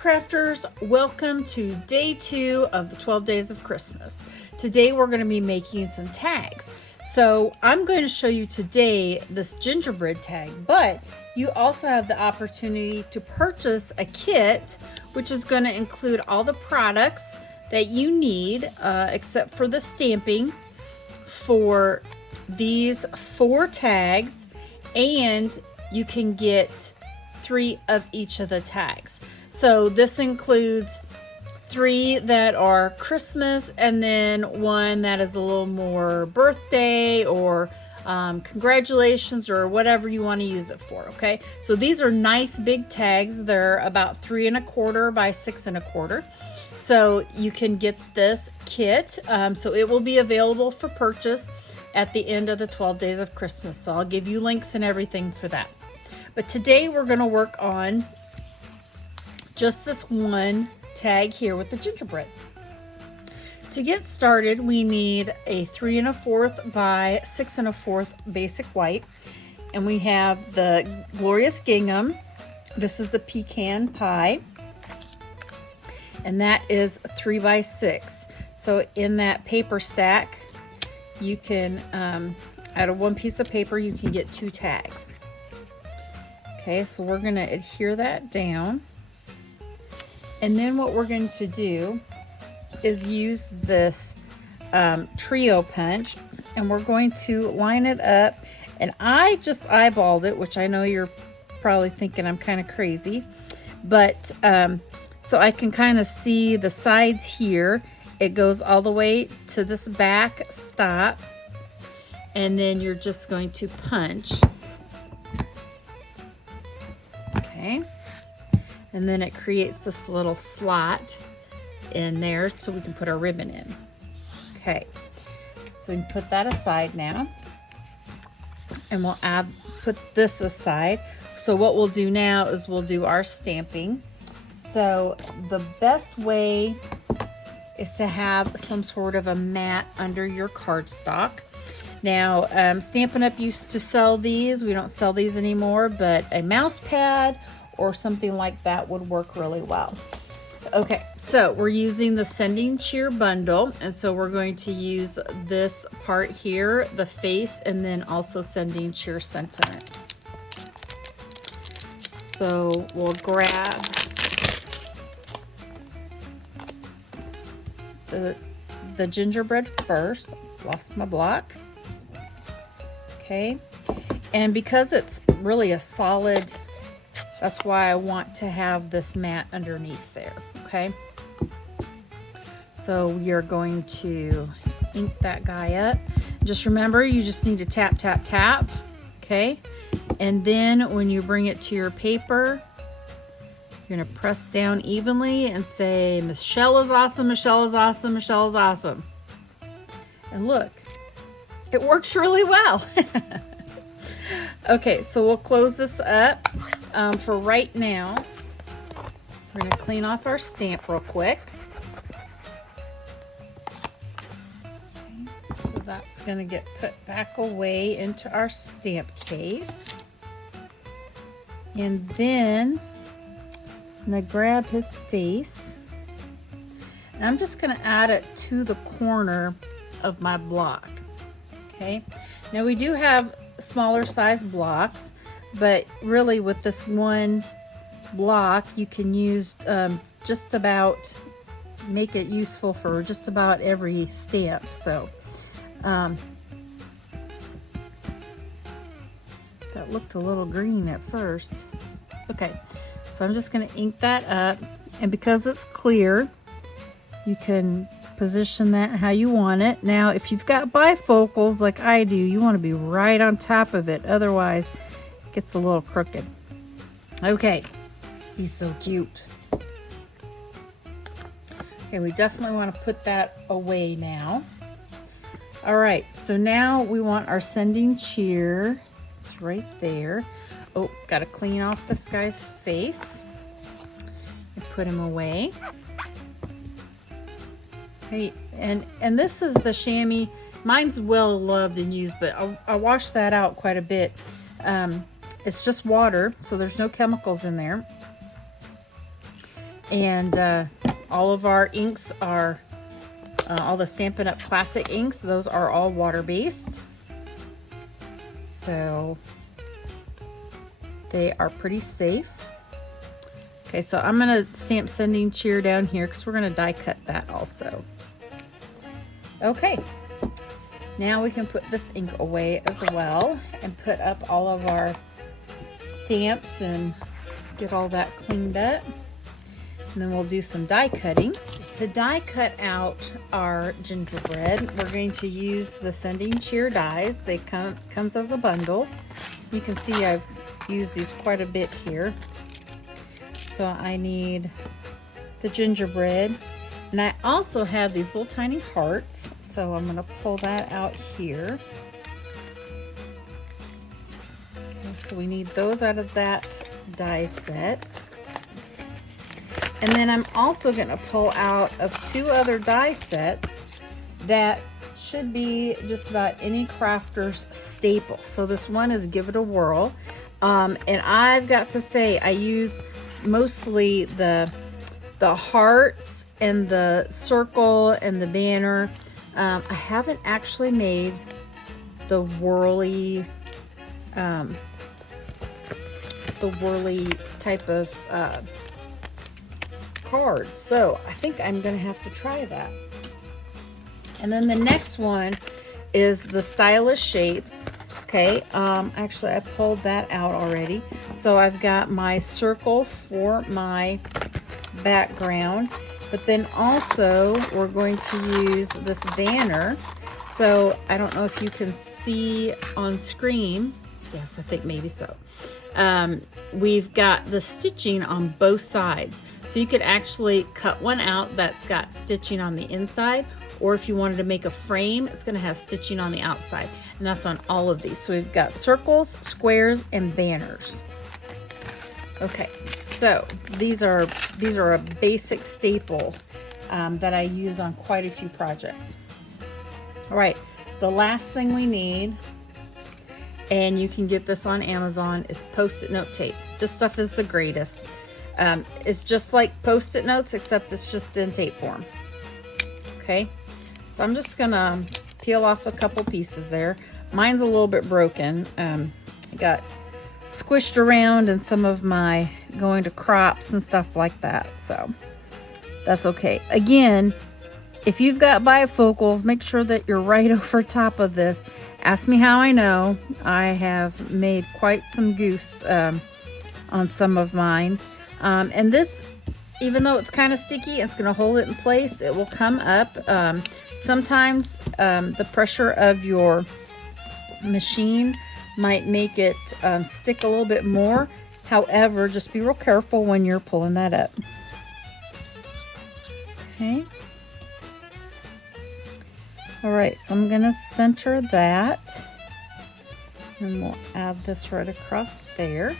Crafters, welcome to day 2 of the 12 days of Christmas. Today we're going to be making some tags. So I'm going to show you today this gingerbread tag, but you also have the opportunity to purchase a kit which is going to include all the products that you need except for the stamping for these 4 tags, and you can get 3 of each of the tags. So this includes 3 that are Christmas and then 1 that is a little more birthday or congratulations or whatever you want to use it for. Okay, so these are nice big tags. They're about 3 1/4 by 6 1/4. So you can get this kit. So it will be available for purchase at the end of the 12 days of Christmas. So I'll give you links and everything for that. But today we're going to work on just this one tag here with the gingerbread. To get started, we need a 3 1/4 by 6 1/4 basic white, and we have the Glorious Gingham. This is the pecan pie, and that is 3 by 6. So in that paper stack, you can out of 1 piece of paper you can get 2 tags. Okay, so we're going to adhere that down. And then what we're going to do is use this trio punch, and we're going to line it up. And I just eyeballed it, which I know you're probably thinking I'm kind of crazy, but so I can kind of see the sides here. It goes all the way to this back stop, and then you're just going to punch. Okay. And then it creates this little slot in there so we can put our ribbon in. Okay, so we can put that aside now. And we'll put this aside. So what we'll do now is we'll do our stamping. So the best way is to have some sort of a mat under your cardstock. Now, Stampin' Up! Used to sell these. We don't sell these anymore, but a mouse pad or something like that would work really well. Okay, so we're using the Sending Cheer bundle, and so we're going to use this part here, the face, and then also Sending Cheer sentiment. So we'll grab the gingerbread first. Lost my block. Okay, and because it's really a solid, that's why I want to have this mat underneath there. Okay, so you're going to ink that guy up. Just remember, you just need to tap, tap, tap. Okay, and then when you bring it to your paper, you're gonna press down evenly and say, Michelle is awesome, Michelle is awesome, Michelle is awesome. And look, it works really well. Okay, so we'll close this up. For right now, we're going to clean off our stamp real quick. Okay, so that's going to get put back away into our stamp case. And then I'm going to grab his face, and I'm just going to add it to the corner of my block. Okay, now we do have smaller size blocks, but really with this one block you can use just about make it useful for just about every stamp. So that looked a little green at first. Okay, so I'm just going to ink that up, and because it's clear you can position that how you want it. Now if you've got bifocals like I do, you want to be right on top of it, otherwise it gets a little crooked. Okay, he's so cute. Okay, we definitely want to put that away now. All right, so now we want our Sending Cheer. It's right there. Oh, got to clean off this guy's face and put him away. Okay, and this is the chamois. Mine's well loved and used, but I washed that out quite a bit. It's just water, so there's no chemicals in there. And all of our inks are, all the Stampin' Up! Classic inks, those are all water-based. So they are pretty safe. Okay, so I'm gonna stamp Sending Cheer down here because we're gonna die cut that also. Okay, now we can put this ink away as well and put up all of our stamps and get all that cleaned up. And then we'll do some die cutting. To die cut out our gingerbread, we're going to use the Sending Cheer dies. They comes as a bundle. You can see I've used these quite a bit here. So I need the gingerbread, and I also have these little tiny hearts. So I'm gonna pull that out here. Okay, so we need those out of that die set. And then I'm also going to pull out of 2 other die sets that should be just about any crafter's staple. So this one is Give It a Whirl. And I've got to say, I use mostly the hearts and the circle and the banner. I haven't actually made the whirly type of card. So I think I'm gonna have to try that. And then the next one is the Stylish Shapes. Okay, actually I pulled that out already. So I've got my circle for my background, but then also we're going to use this banner. So I don't know if you can see on screen. Yes, I think maybe so. We've got the stitching on both sides. So you could actually cut one out that's got stitching on the inside, or if you wanted to make a frame, it's going to have stitching on the outside, and that's on all of these. So we've got circles, squares, and banners. Okay, so these are a basic staple that I use on quite a few projects. All right, the last thing we need, and you can get this on Amazon, is Post-it note tape. This stuff is the greatest. It's just like Post-it notes, except it's just in tape form. Okay, so I'm just gonna peel off a couple pieces there. Mine's a little bit broken. I got squished around in some of my going to crops and stuff like that, so that's okay. Again, if you've got bifocals, make sure that you're right over top of this. Ask me how I know. I have made quite some goofs on some of mine. And this, even though it's kind of sticky, it's going to hold it in place. It will come up. Sometimes the pressure of your machine might make it stick a little bit more. However, just be real careful when you're pulling that up. Okay. All right, so I'm going to center that. And we'll add this right across there.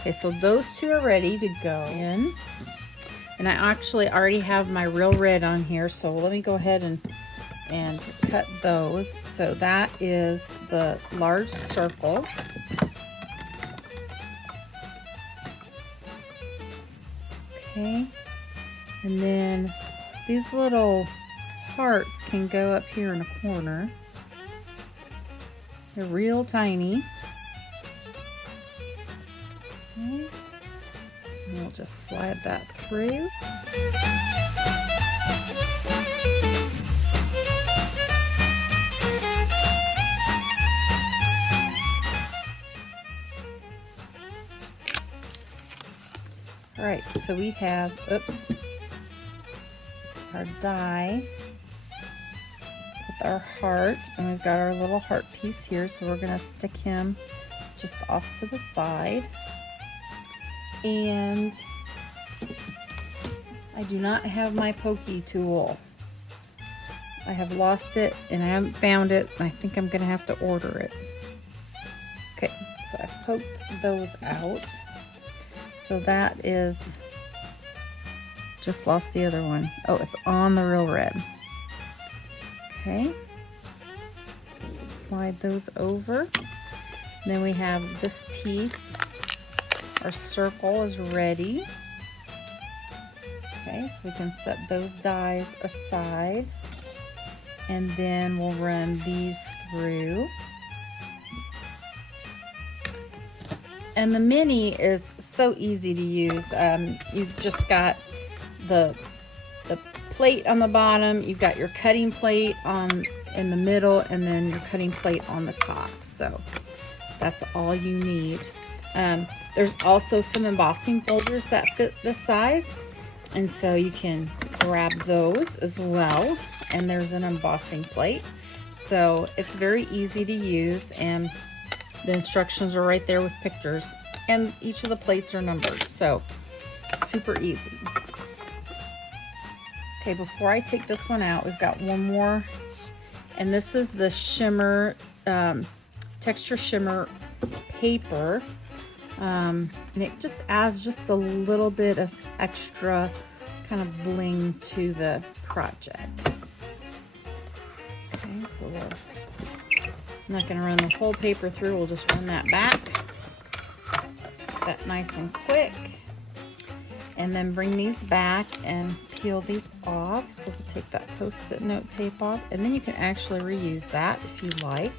Okay, so those 2 are ready to go in. And I actually already have my Real Red on here, so let me go ahead and cut those. So that is the large circle. Okay, and then these little hearts can go up here in a corner. They're real tiny. Okay. And we'll just slide that through. All right, so we have, oops, our die with our heart, and we've got our little heart piece here, so we're gonna stick him just off to the side. And I do not have my pokey tool. I have lost it and I haven't found it. I think I'm gonna have to order it. Okay, so I poked those out. So that is, just lost the other one. Oh, it's on the Real Red. Okay, slide those over. Then we have this piece. Our circle is ready. Okay, so we can set those dies aside, and then we'll run these through. And the mini is so easy to use. You've just got the plate on the bottom, you've got your cutting plate in the middle, and then your cutting plate on the top. So that's all you need. There's also some embossing folders that fit this size, and so you can grab those as well. And there's an embossing plate. So it's very easy to use, and the instructions are right there with pictures, and each of the plates are numbered, so super easy. Okay, before I take this one out, we've got one more, and this is the shimmer, texture shimmer paper, and it just adds just a little bit of extra kind of bling to the project. Okay, so I'm not going to run the whole paper through, we'll just run that back. That nice and quick. And then bring these back and peel these off. So we'll take that Post-it note tape off, and then you can actually reuse that if you like.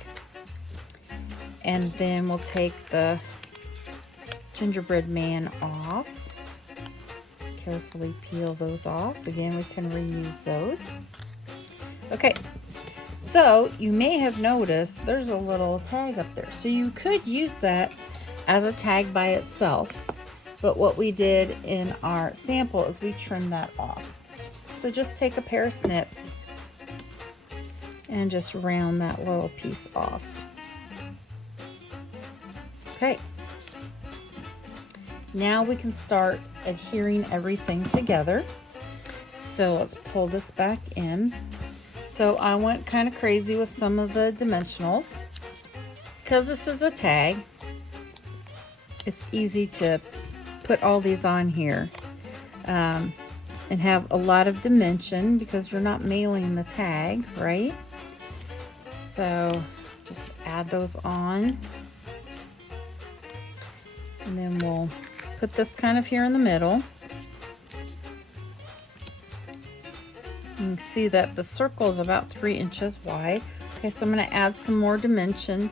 And then we'll take the gingerbread man off. Carefully peel those off. Again, we can reuse those. Okay. So you may have noticed there's a little tag up there. So you could use that as a tag by itself. But what we did in our sample is we trimmed that off. So just take a pair of snips and just round that little piece off. Okay. Now we can start adhering everything together. So let's pull this back in. So I went kind of crazy with some of the dimensionals. Because this is a tag, it's easy to put all these on here and have a lot of dimension because you're not mailing the tag, right? So just add those on. And then we'll put this kind of here in the middle. You can see that the circle is about 3 inches wide. Okay, so I'm going to add some more dimension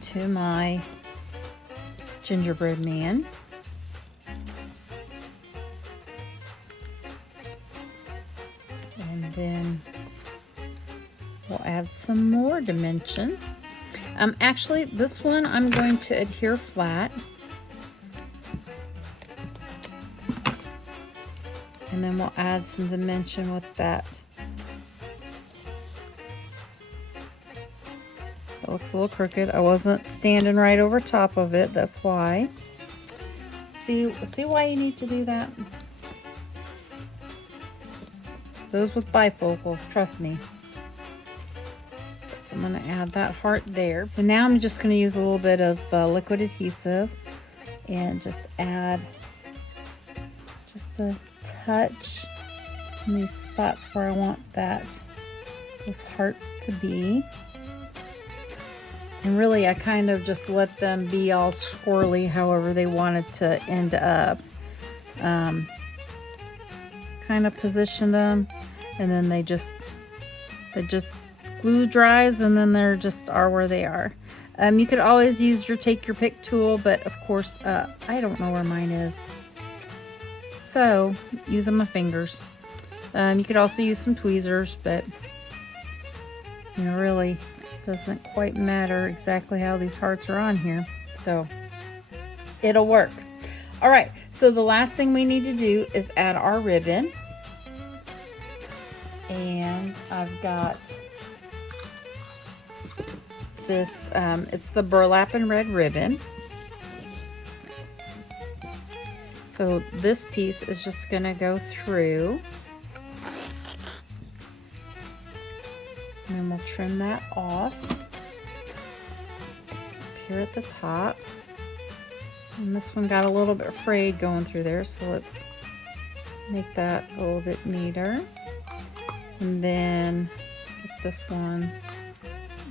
to my gingerbread man. And then we'll add some more dimension. Actually, this one I'm going to adhere flat. And then we'll add some dimension with that. It looks a little crooked. I wasn't standing right over top of it, that's why. See why you need to do that? Those with bifocals, trust me. So I'm going to add that heart there. So now I'm just going to use a little bit of liquid adhesive and just add just a touch in these spots where I want those hearts to be. And really I kind of just let them be all swirly however they wanted to end up. Kind of position them, and then they just glue dries, and then they're just are where they are. You could always use your take your pick tool, but of course I don't know where mine is, so using my fingers. You could also use some tweezers, but you know, really doesn't quite matter exactly how these hearts are on here, so it'll work. All right, so the last thing we need to do is add our ribbon, and I've got this, it's the burlap and red ribbon. So this piece is just gonna go through, and then we'll trim that off here at the top. And this one got a little bit frayed going through there, so let's make that a little bit neater. And then get this one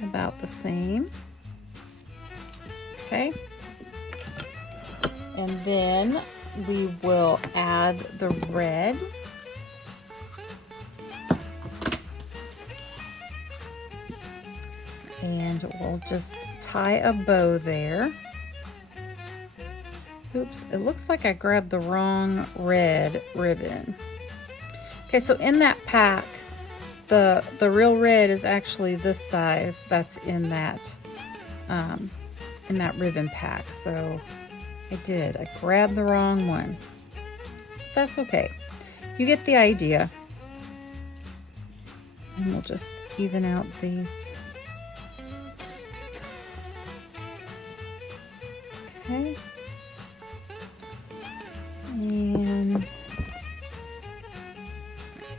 about the same. Okay. And then we will add the red. And we'll just tie a bow there. Oops, it looks like I grabbed the wrong red ribbon. Okay, so in that pack, the real red is actually this size that's in that ribbon pack. So I grabbed the wrong one. That's okay. You get the idea. And we'll just even out these. Okay. And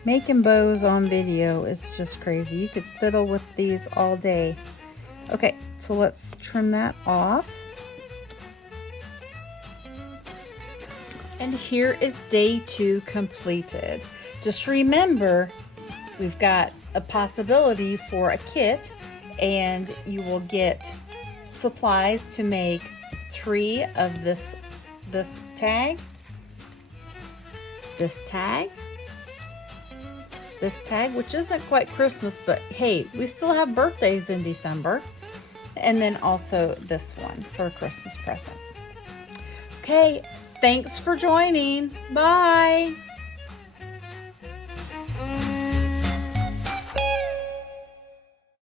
making bows on video is just crazy. You could fiddle with these all day. Okay, so let's trim that off. And here is day 2 completed. Just remember, we've got a possibility for a kit, and you will get supplies to make 3 of this tag, this tag, which isn't quite Christmas, but hey, we still have birthdays in December, and then also this one for a Christmas present. Okay, thanks for joining. Bye.